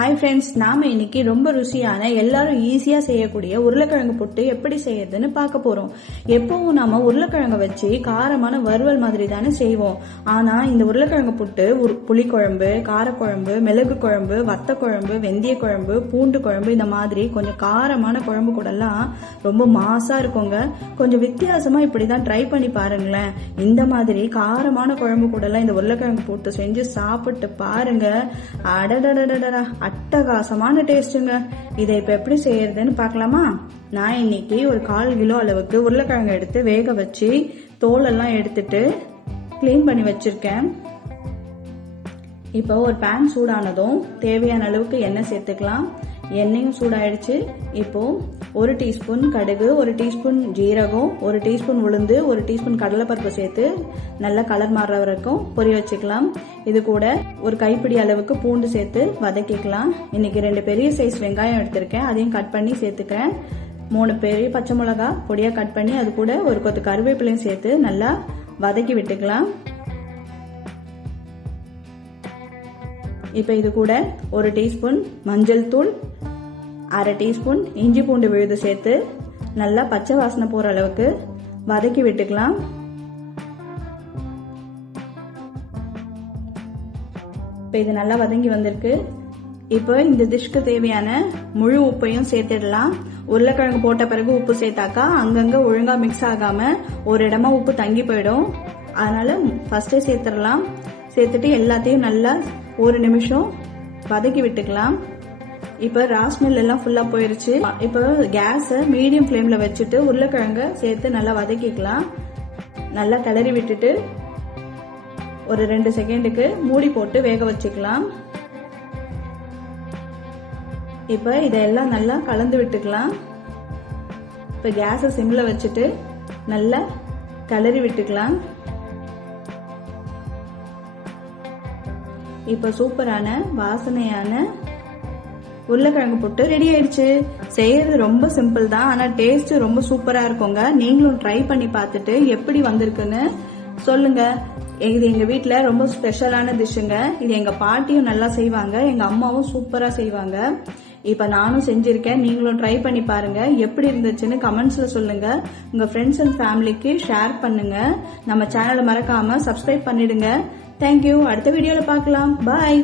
Hi friends, நாம இன்னைக்கு ரொம்ப ருசியான எல்லாரும் ஈஸியா செய்யக்கூடிய உருளைக்கிழங்கு புட்டு எப்படி செய்யறதுன்னு பார்க்க போறோம். எப்பவும் நாம உருளைக்கிழங்க வச்சு காரமான வறுவல் மாதிரி தானே செய்வோம். ஆனா இந்த உருளைக்கிழங்கு புட்டு புளிக்குழம்பு, காரக்குழம்பு, மிளகு குழம்பு, வத்த குழம்பு, வெந்தய குழம்பு, பூண்டு குழம்பு இந்த மாதிரி கொஞ்சம் காரமான குழம்பு கூட எல்லாம் ரொம்ப மாசா இருக்குங்க. கொஞ்சம் வித்தியாசமா இப்படிதான் ட்ரை பண்ணி பாருங்களேன். இந்த மாதிரி காரமான குழம்பு கூட எல்லாம் இந்த உருளைக்கிழங்கு புட்டு செஞ்சு சாப்பிட்டு பாருங்க. அடடடடடா, அட்டகாசமான டேஸ்ட்டுங்க. இதை இப்ப எப்படி செய்யறதுன்னு பார்க்கலாமா? நான் இன்னைக்கு ஒரு 1/4 கிலோ அளவுக்கு உருளைக்கிழங்கு எடுத்து வேக வச்சு தோலெல்லாம் எடுத்துட்டு கிளீன் பண்ணி வச்சிருக்கேன். இப்போ ஒரு பேன் சூடானதும் தேவையான அளவுக்கு எண்ணெய் சேர்த்துக்கலாம். எண்ணெயும் சூடாயிடுச்சு. இப்போ 1 டீஸ்பூன் கடுகு, 1 டீஸ்பூன் ஜீரகம், 1 டீஸ்பூன் உளுந்து, 1 டீஸ்பூன் கடலைப்பருப்பு சேர்த்து நல்லா கலர் மாறுற வரைக்கும் பொரிய வச்சுக்கலாம். இது கூட ஒரு கைப்பிடி அளவுக்கு பூண்டு சேர்த்து வதக்கிக்கலாம். இன்னைக்கு 2 பெரிய சைஸ் வெங்காயம் எடுத்திருக்கேன், அதையும் கட் பண்ணி சேர்த்துக்கிறேன். 3 பெரிய பச்சை மிளகா பொடியா கட் பண்ணி அது கூட ஒரு கொத்து கருவேப்பிலையும் சேர்த்து நல்லா வதக்கி விட்டுக்கலாம். இப்ப இது கூட 1 டீஸ்பூன் மஞ்சள் தூள், 1/2 டீஸ்பூன் இஞ்சி பூண்டு விழுது சேர்த்து நல்லா பச்சை வாசனை போற அளவுக்கு வதக்கி விட்டுக்கலாம். இப்ப இது நல்லா வதங்கி வந்திருக்கு. இப்போ இந்த டிஷ்க்கு தேவையான முழு உப்பையும் சேர்த்துடலாம். உருளைக்கிழங்கு போட்ட பிறகு உப்பு சேர்த்தாக்கா அங்கங்க ஒழுங்கா மிக்ஸ் ஆகாம ஒரு இடமா உப்பு தங்கி போயிடும். அதனால ஃபர்ஸ்டே சேர்த்துடலாம். சேர்த்துட்டு எல்லாத்தையும் நல்லா 1 நிமிஷம் வதக்கி விட்டுக்கலாம். இப்ப ராஸ்மெல் எல்லாம் ஃபுல்லா போயிருச்சு. இப்ப கேஸ மீடியம் ஃப்ளேம்ல வச்சுட்டு உருளைக்கிழங்க சேர்த்து நல்லா வதக்கிக்கலாம். நல்லா கிளறி விட்டுட்டு ஒரு 2 செகண்டுக்கு மூடி போட்டு வேக வச்சுக்கலாம். இப்ப இதெல்லாம் நல்லா கலந்து விட்டுக்கலாம். இப்ப கேஸ சிம்ல வச்சுட்டு நல்லா கிளறி விட்டுக்கலாம். இப்ப சூப்பரான வாசனையான உருளைக்கிழங்கு புட்டு ரெடி ஆயிடுச்சு. செய்யறது ரொம்ப சிம்பிள் தான், ஆனா டேஸ்ட் ரொம்ப சூப்பரா இருக்குங்க. நீங்களும் ட்ரை பண்ணி பார்த்துட்டு எப்படி வந்திருக்குன்னு சொல்லுங்க. இது எங்க வீட்டுல ரொம்ப ஸ்பெஷலான டிஷ்ஷுங்க. இது எங்க பாட்டியும் நல்லா செய்வாங்க, எங்க அம்மாவும் சூப்பரா செய்வாங்க. இப்ப நானும் செஞ்சிருக்கேன். நீங்களும் ட்ரை பண்ணி பாருங்க. எப்படி இருந்துச்சுன்னு கமெண்ட்ஸ்ல சொல்லுங்க. உங்க ஃப்ரெண்ட்ஸ் அண்ட் ஃபேமிலிக்கு ஷேர் பண்ணுங்க. நம்ம சேனலை மறக்காம சப்ஸ்கிரைப் பண்ணிடுங்க. தேங்க்யூ. அடுத்த வீடியோல பார்க்கலாம். பாய்.